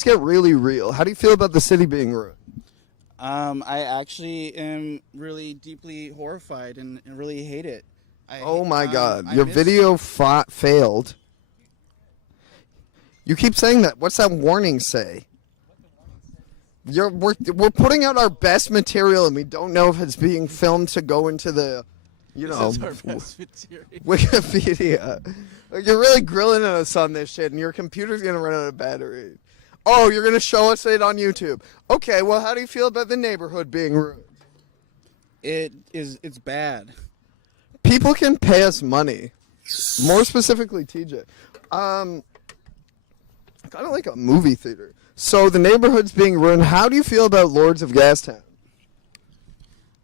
Let's get really real. How do you feel about the city being ruined? I actually am really deeply horrified and really hate it. Oh my God, I your miss video failed. You keep saying that. What's that warning say? We're putting out our best material and we don't know if it's being filmed to go into the, This is our best material. Wikipedia. Like, you're really grilling us on this shit, and your computer's gonna run out of battery. Oh, you're gonna show us it on YouTube. Okay, well, how do you feel about the neighborhood being ruined? It's bad. People can pay us money. More specifically, TJ. Kind of like a movie theater. So the neighborhood's being ruined. How do you feel about Lords of Gastown?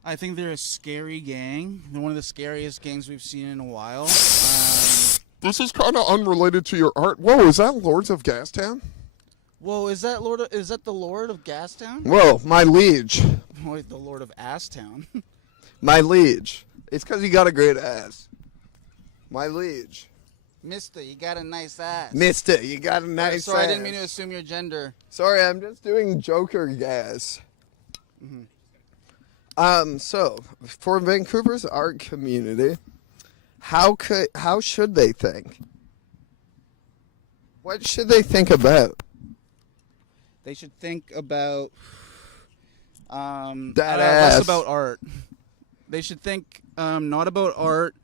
I think they're a scary gang. They're one of the scariest gangs we've seen in a while. This is kind of unrelated to your art. Whoa, is that Lords of Gastown? Whoa, is that the Lord of Gastown? Whoa, my liege. Oh, the Lord of Asstown. My liege. It's because you got a great ass. My liege. Mister, you got a nice ass. Mister, you got a nice Sorry, ass. I didn't mean to assume your gender. Sorry, I'm just doing Joker gas. So for Vancouver's art community, how should they think? What should they think about? They should think about That less ass. about art. They should think not about art,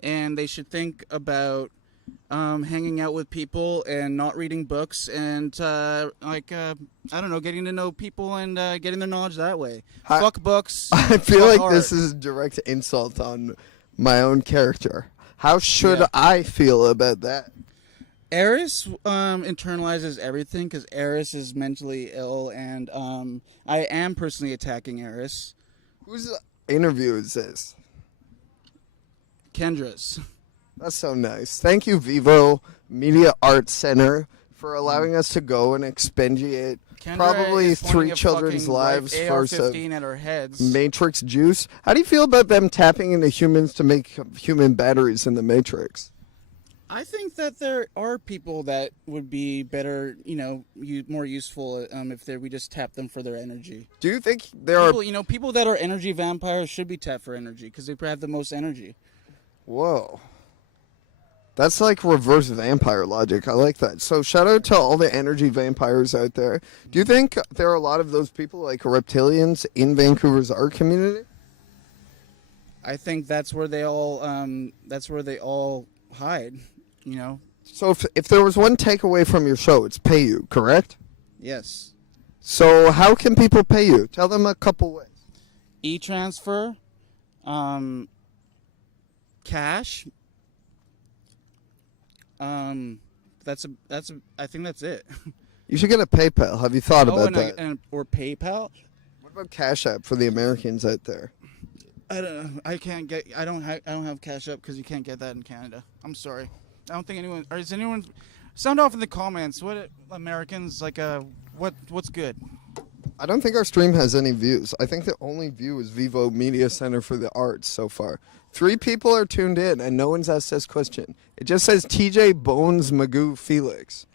and they should think about hanging out with people and not reading books and I don't know, getting to know people and getting their knowledge that way. Fuck books. I feel fuck like art. this is a direct insult on my own character. How should I feel about that? Eris internalizes everything because Eris is mentally ill, and I am personally attacking Eris. Whose interview is this? Kendra's. That's so nice. Thank you, Vivo Media Arts Center, for allowing us to go and expendate Kendra probably is 3 pointing a children's fucking lives like for some AR-15 at our heads. Matrix juice. How do you feel about them tapping into humans to make human batteries in the Matrix? I think that there are people that would be better, more useful if we just tap them for their energy. Do you think there are... People that are energy vampires should be tapped for energy because they have the most energy. Whoa. That's like reverse vampire logic. I like that. So shout out to all the energy vampires out there. Do you think there are a lot of those people like reptilians in Vancouver's art community? I think that's where they all hide, So if there was one takeaway from your show, it's pay you, correct? Yes. So how can people pay you? Tell them a couple ways. E-transfer, cash. I think that's it. You should get a PayPal. Have you thought about that? Or PayPal. What about Cash App for the Americans out there? I don't know. I don't have Cash App because you can't get that in Canada. I'm sorry. I don't think anyone. Or is anyone? Sound off in the comments. What Americans like? What's good? I don't think our stream has any views. I think the only view is Vivo Media Center for the Arts so far. 3 people are tuned in, and no one's asked this question. It just says TJ Bones Magoo Felix.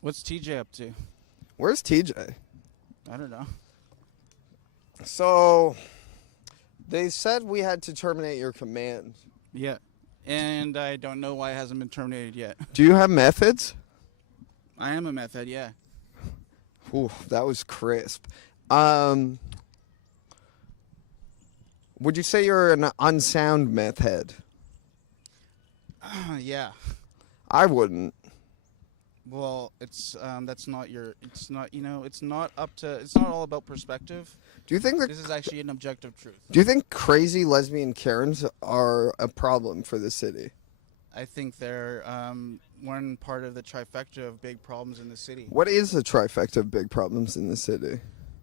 What's TJ up to? Where's TJ? I don't know. So, they said we had to terminate your command. Yeah, and I don't know why it hasn't been terminated yet. Do you have methods? I am a meth head, yeah. Ooh, that was crisp. Would you say you're an unsound meth head? Yeah. I wouldn't. Well, it's that's not your. It's not It's not up to. It's not all about perspective. Do you think This is actually an objective truth. Do you think crazy lesbian Karens are a problem for the city? I think they're one part of the trifecta of big problems in the city. What is the trifecta of big problems in the city?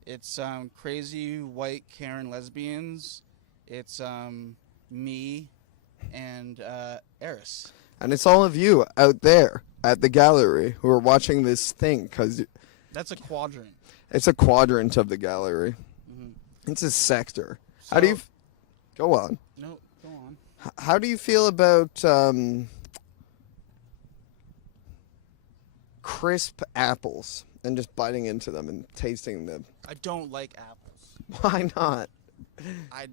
It's crazy white Karen lesbians. It's me and Eris. And it's all of you out there at the gallery who are watching this thing, because That's a quadrant. it's a quadrant of the gallery. Mm-hmm. It's a sector. So, How do you... Go on. No, go on. How do you feel about crisp apples and just biting into them and tasting them. I don't like apples. Why not?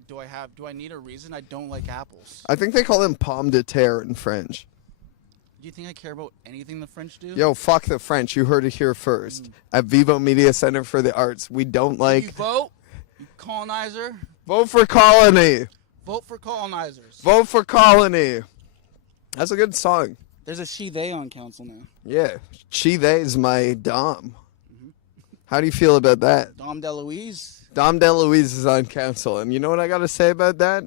Do I need a reason? I don't like apples. I think they call them pomme de terre in French. Do you think I care about anything the French do? Yo, fuck the French. You heard it here first. At Vivo Media Center for the Arts, we don't You like... vote, you colonizer. Vote for Colony. Vote for colonizers. Vote for Colony. That's a good song. There's a she/they on council now. Yeah. She, they is my Dom. How do you feel about that? Dom DeLuise. Dom DeLuise is on council, and you know what I got to say about that?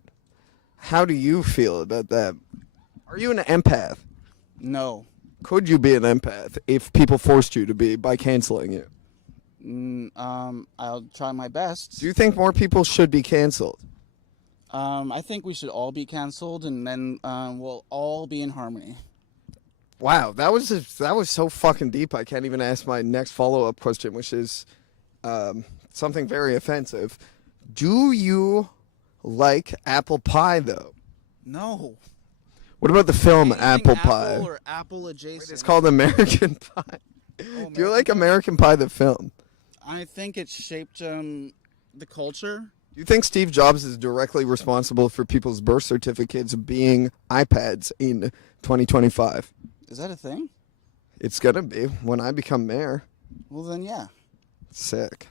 How do you feel about that? Are you an empath? No. Could you be an empath if people forced you to be by canceling you? I'll try my best. Do you think more people should be canceled? I think we should all be canceled, and then we'll all be in harmony. Wow, that was so fucking deep. I can't even ask my next follow-up question, which is something very offensive. Do you like apple pie, though? No. What about the film Anything Apple Pie? Apple or Apple adjacent. It's called American Pie. Oh, Do you like American Pie, the film? I think it shaped the culture. Do you think Steve Jobs is directly responsible for people's birth certificates being iPads in 2025? Is that a thing? It's gonna be when I become mayor. Well, then, yeah. Sick.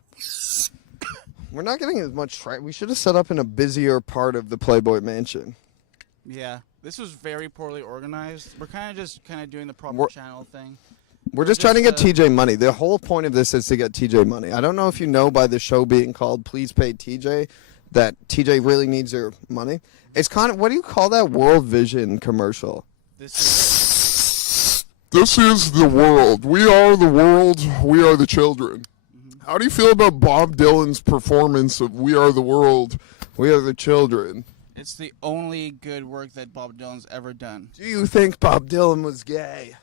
We're not getting as much we should have set up in a busier part of the Playboy Mansion. Yeah. This was very poorly organized. We're kind of doing the proper We're- channel thing. We're just trying to get just, TJ money. The whole point of this is to get TJ money. I don't know if you know by the show being called Please Pay TJ that TJ really needs your money. It's kind of, what do you call that World Vision commercial? This This is the world. We are the world. We are the children. How do you feel about Bob Dylan's performance of We Are the World? We are the children. it's the only good work that Bob Dylan's ever done. Do you think Bob Dylan was gay?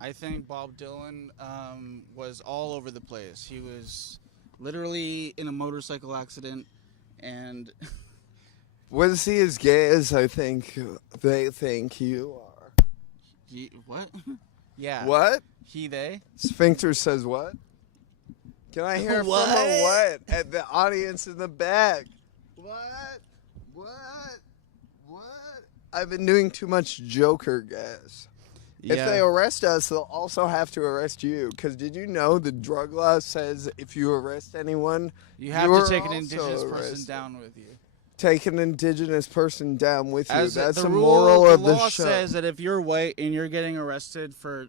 I think Bob Dylan was all over the place. He was literally in a motorcycle accident, and Was he as gay as I think they think you are? what? Yeah. What? They. Sphincter says what? Can I hear from a what? At the audience in the back. What? What? What? I've been doing too much Joker, guys. If they arrest us, they'll also have to arrest you. Because did you know the drug law says if you arrest anyone, You have are to take an also indigenous person arrested. down with you. Take an indigenous person down with you. That's the the rule, moral of the law show. says that if you're white and you're getting arrested for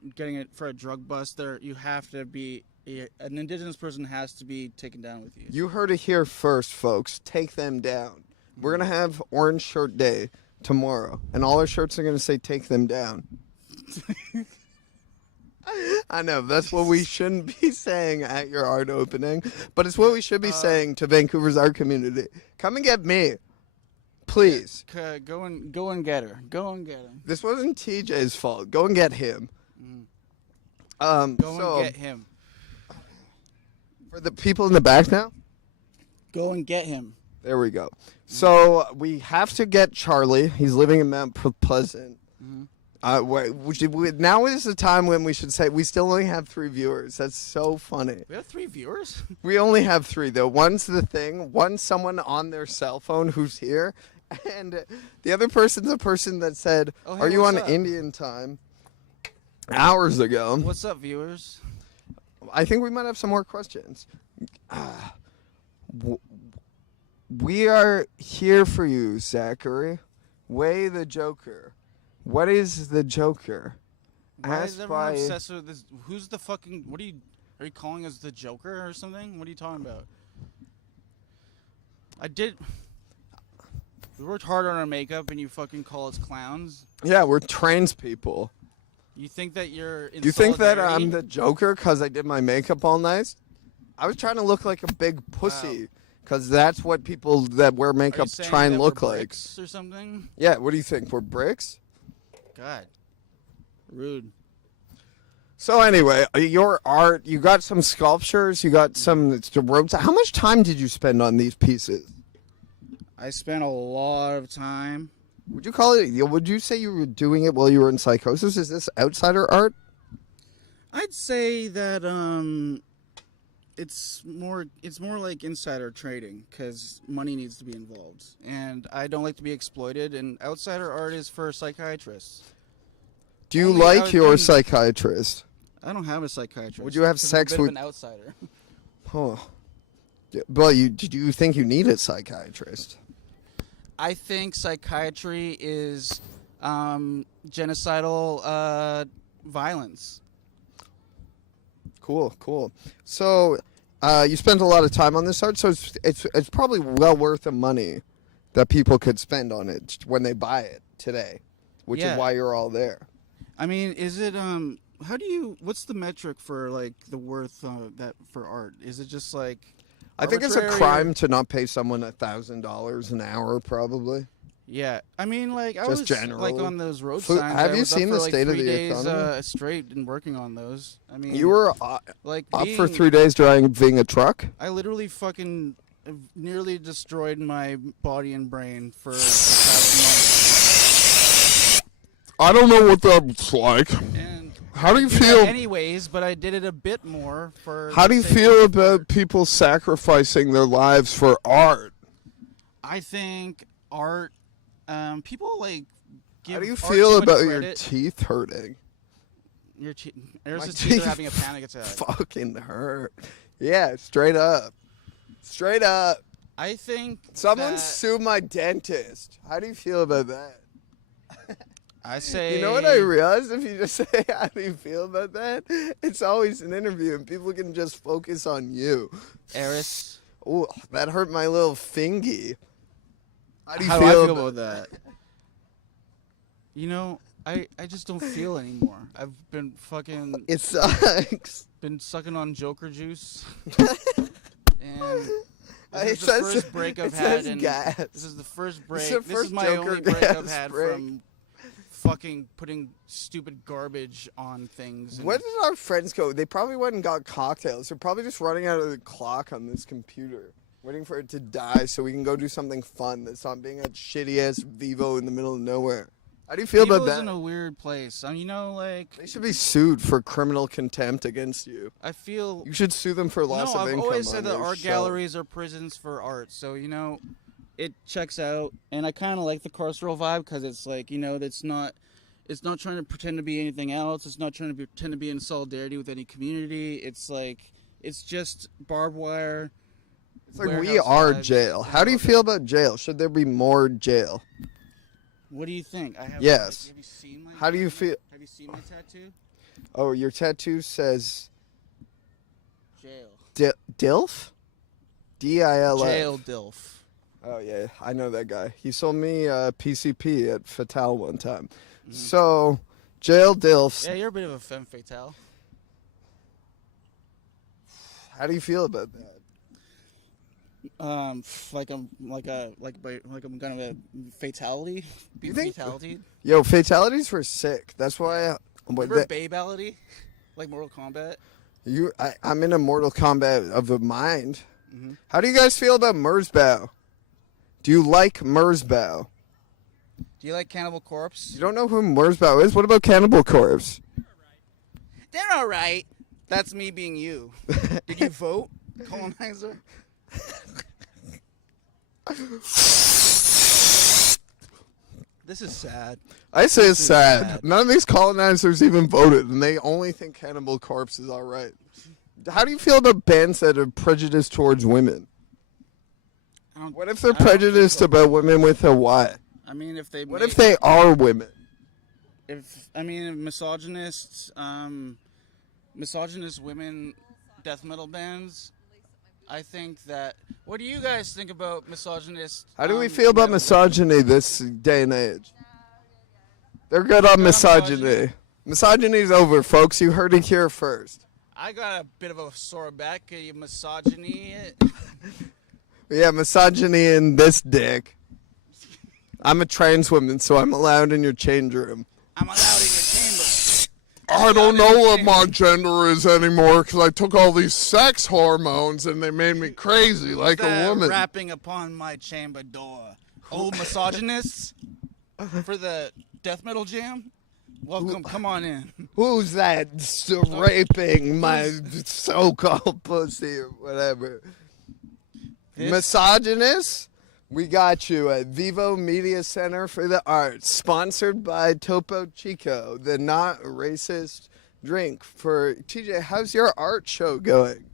a drug bust, you have to be an indigenous person has to be taken down with you. You heard it here first, folks. Take them down. We're going to have Orange Shirt Day tomorrow, and all our shirts are going to say take them down. I know, that's what we shouldn't be saying at your art opening, but it's what we should be saying to Vancouver's art community. Come and get me. Please. Go and get her. Go and get her. This wasn't TJ's fault. Go and get him. Go so, and get him. for the people in the back now? Go and get him. There we go. So we have to get Charlie. He's living in Mount Pleasant. Now is the time when we should say we still only have 3 viewers. That's so funny. We have 3 viewers. We only have 3 though. One's the thing. One's someone on their cell phone who's here, and the other person's a person that said, Oh, hey, "Are you on what's up?" Indian time?" Hours ago. What's up, viewers? I think we might have some more questions. We are here for you, Zachary. Way the Joker. What is the Joker? Why is Asked everyone by- obsessed with this? Who's the fucking? Are you calling us the Joker or something? What are you talking about? We worked hard on our makeup, and you fucking call us clowns. Yeah, we're trans people. You think that you're in You think that solidarity? I'm the Joker because I did my makeup all nice? I was trying to look like a big pussy because that's what people that wear Are you makeup saying try and that look we're like. bricks or something? Yeah, what do you think? We're bricks? God, rude. So anyway, your art, you got some sculptures, you got some ropes. How much time did you spend on these pieces? I spent a lot of time. Would you call it, would you say you were doing it while you were in psychosis? Is this outsider art? I'd say that it's more like insider trading because money needs to be involved, and I don't like to be exploited. And outsider art is for psychiatrists. Do you Only like your I'm- psychiatrist? I don't have a psychiatrist. Would you have 'cause I'm a sex bit of with- an outsider? Huh. But do you think you need a psychiatrist? I think psychiatry is genocidal violence. Cool. So, you spent a lot of time on this art, so it's probably well worth the money that people could spend on it when they buy it today, which Yeah. is why you're all there. I mean, is it what's the metric for like the worth that for art? Is it just like I think it's a arbitrary or- crime to not pay someone $1,000 an hour, probably. Yeah, I mean, like I Just was general like on those road food- signs. have I you was up seen for, the like, state of 3 the days, economy? straight and working on those. I mean, You were like up for being- 3 days driving a truck? I literally fucking nearly destroyed my body and brain for the past I don't know what that's like. month. And How do you I did that feel? anyways, but I did it a bit more for. How the do you sake feel of art. about people sacrificing their lives for art? I think art. People like. Give How do you art feel too much about your credit. teeth hurting? Eris' My teeth teeth are having a panic attack. Fucking hurt. Yeah, straight up. Straight up. I think Someone that- sued my dentist. How do you feel about that? I say. You know what I realized? If you just say, how do you feel about that? It's always an interview and people can just focus on you. Eris. Oh, that hurt my little fingy. How do you How feel, do I feel about that? You know, I just don't feel anymore. I've been fucking It sucks. been sucking on Joker juice, and It this is the says- first break I've it had. says And gas. this is the first break. It's the This first is my Joker only break I've gas had break. from fucking putting stupid garbage on things. And Where did our friends go? They probably went and got cocktails. They're probably just running out of the clock on this computer, waiting for it to die so we can go do something fun that's not being a shitty ass Vivo in the middle of nowhere. How do you feel about Vivo's in that? a weird place. You know, like They should be sued for criminal contempt against you. I feel. You should sue them for loss No, of I've income. always said on that your art show. galleries are prisons for art. So, you know, it checks out. And I kind of like the carceral vibe because it's like, you know, it's not trying to pretend to be anything else. It's not trying to pretend to be in solidarity with any community. It's like, it's just barbed wire. It's like we warehouse are vibes. jail. How do you feel about jail? Should there be more jail? What do you think? I have, Yes. have you seen my How do you feel? Have you seen my tattoo? Oh, your tattoo says Jail. DILF? DILF. Jail Dilf. Oh yeah, I know that guy. He sold me PCP at Fatale one time. Mm-hmm. So, jail DILFs. Yeah, you're a bit of a femme fatale. How do you feel about that? Like I'm gonna fatality. Be You think- fatality. Yo, fatalities were sick. That's why. Remember Babality? Like Mortal Kombat. I'm in a Mortal Kombat of the mind. Mm-hmm. How do you guys feel about Merzbow? Do you like Merzbow? Do you like Cannibal Corpse? You don't know who Merzbow is? What about Cannibal Corpse? They're all right. That's me being you. Did you vote, colonizer? This is sad. I say it's is sad. sad. None of these colonizers even voted, and they only think Cannibal Corpse is all right. How do you feel about bands that are prejudiced towards women? What if they're I don't prejudiced think about women with a what? I mean, if they. What if they are women? Misogynists, misogynist women, death metal bands. I think that. What do you guys think about misogynist? How do we feel about metal- misogyny this day and age? They're good on misogyny. Misogyny's over, folks. You heard it here first. I got a bit of a sore back. You misogyny. Yeah, misogyny in this dick. I'm a trans woman, so I'm allowed in your change room. I'm allowed in your chamber. I don't know what my gender is anymore because I took all these sex hormones and they made me crazy like a That woman. rapping upon my chamber door. Old misogynists for the death metal jam. Welcome. Come on in. Who's that raping my so-called pussy or whatever? This- Misogynist? We got you at Vivo Media Center for the Arts, sponsored by Topo Chico, the not racist drink. For TJ, how's your art show going?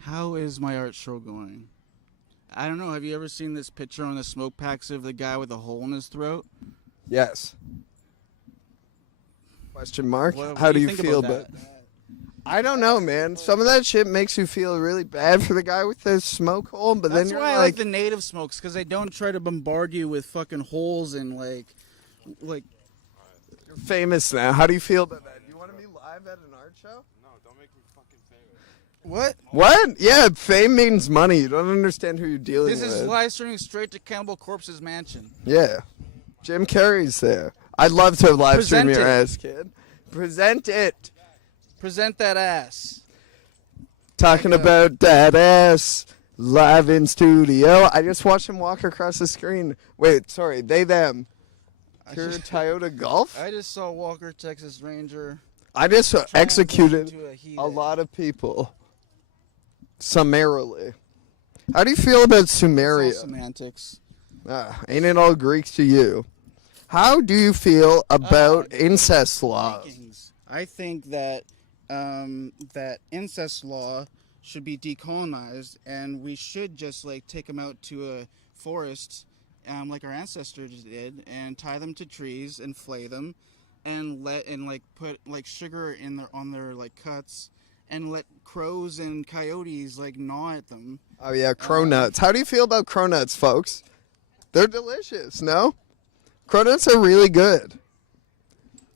How is my art show going? I don't know. Have you ever seen this picture on the smoke packs of the guy with a hole in his throat? Yes. Question mark? What How do you think feel about about that? I don't know, man. Some of that shit makes you feel really bad for the guy with the smoke hole, but That's then why you're I like like, the native smokes, because they don't try to bombard you with fucking holes and like. you're famous now. How do you feel about that? Do you want to be live at an art show? No, don't make me fucking famous. What? What? Yeah, fame means money. You don't understand who you're dealing This with. is live streaming straight to Cannibal Corpse's mansion. Yeah. Jim Carrey's there. I'd love to live stream Present your it. ass, kid. Present it. Present that ass. Talking about that ass live in studio. I just watched him walk across the screen. Wait, sorry, they, them. Your Toyota Golf? I just saw Walker Texas Ranger I just executed into a heat. a lot of people summarily. How do you feel about It's all Sumeria? semantics. Ain't it all Greek to you? How do you feel about incest laws? Vikings. I think that that incest law should be decolonized, and we should just like take them out to a forest, like our ancestors did, and tie them to trees and flay them, and like put like sugar in their like cuts, and let crows and coyotes like gnaw at them. Oh yeah, cronuts. How do you feel about cronuts, folks? They're delicious, no? Cronuts are really good.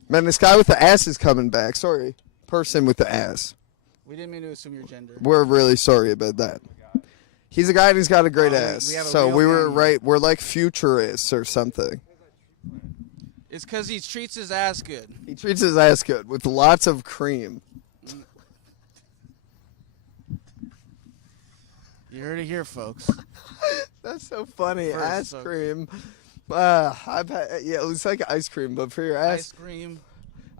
Man, this guy with the ass is coming back. Sorry, person with the ass. We didn't mean to assume your gender. We're really sorry about that. He's a guy and he's got a great Oh, ass. we have a So real we were man. right. We're like futurists or something. It's because he treats his ass good. He treats his ass good with lots of cream. You heard it here, folks. That's so funny. First, ass so- cream. I've had, yeah, it looks like ice cream, but for your ass, Ice cream.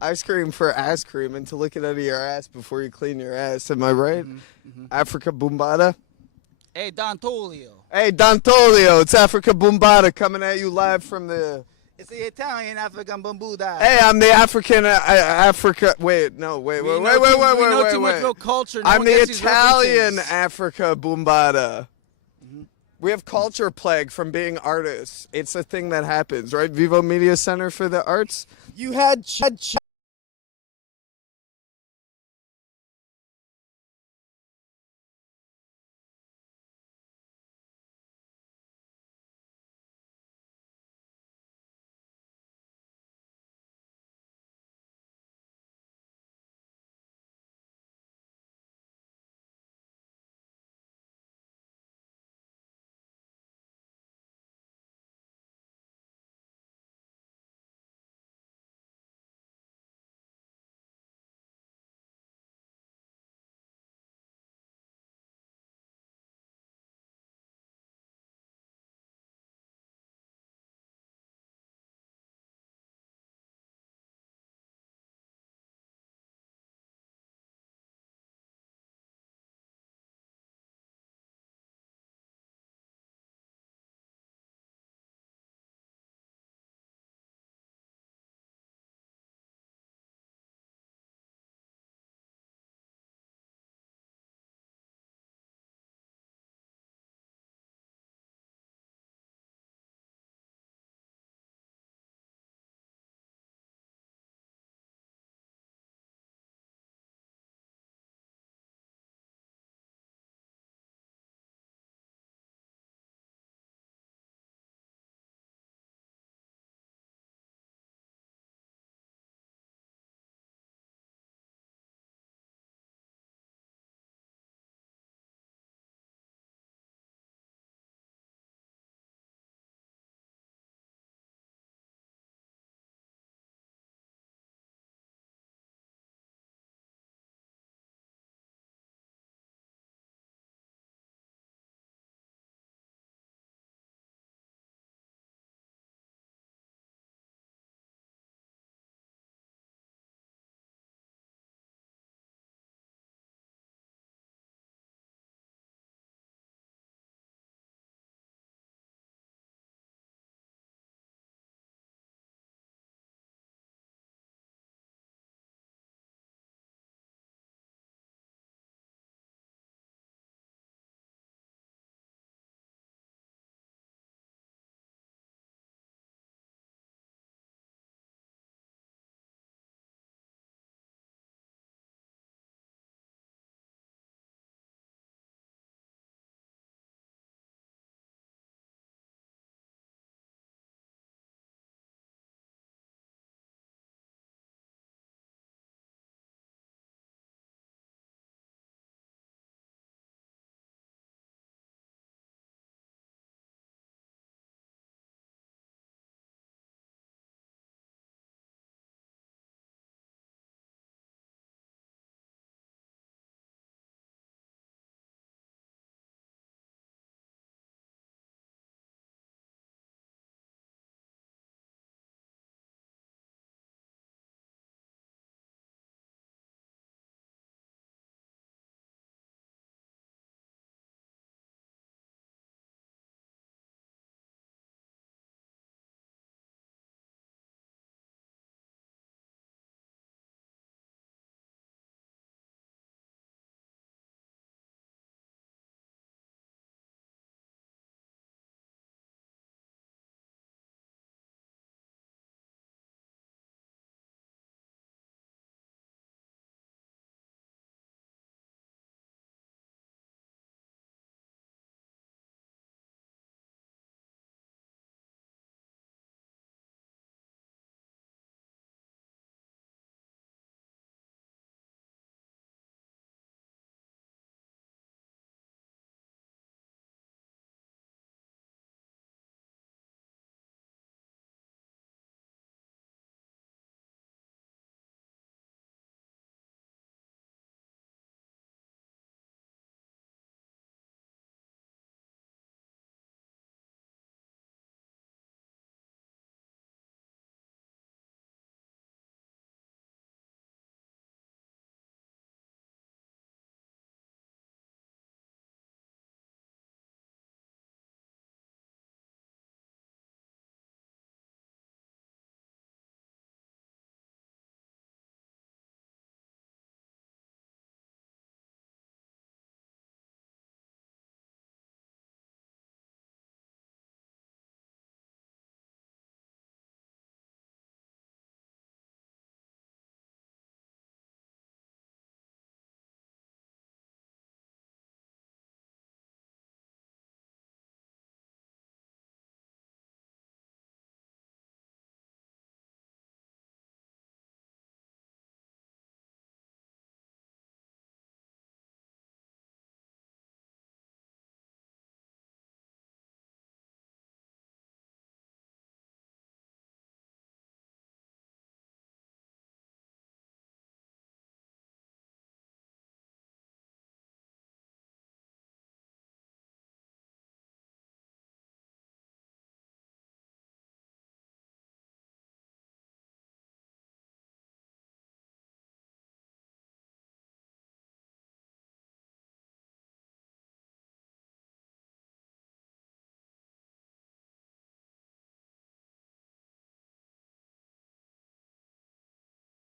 ice cream for ass cream, and to look it out of your ass before you clean your ass. Am I right? Africa Bombada. Hey, Don Tolio. Hey, D'Antolio, it's Africa Bombada coming at you live from the. It's the Italian African bambuda. Hey, I'm the African Africa. Wait, no, wait, We wait, know wait, too- wait, we know wait, too much wait. about culture. No I'm one the gets these Italian references. Africa Bombada. We have culture plague from being artists. It's a thing that happens, right? Vivo Media Center for the Arts. You had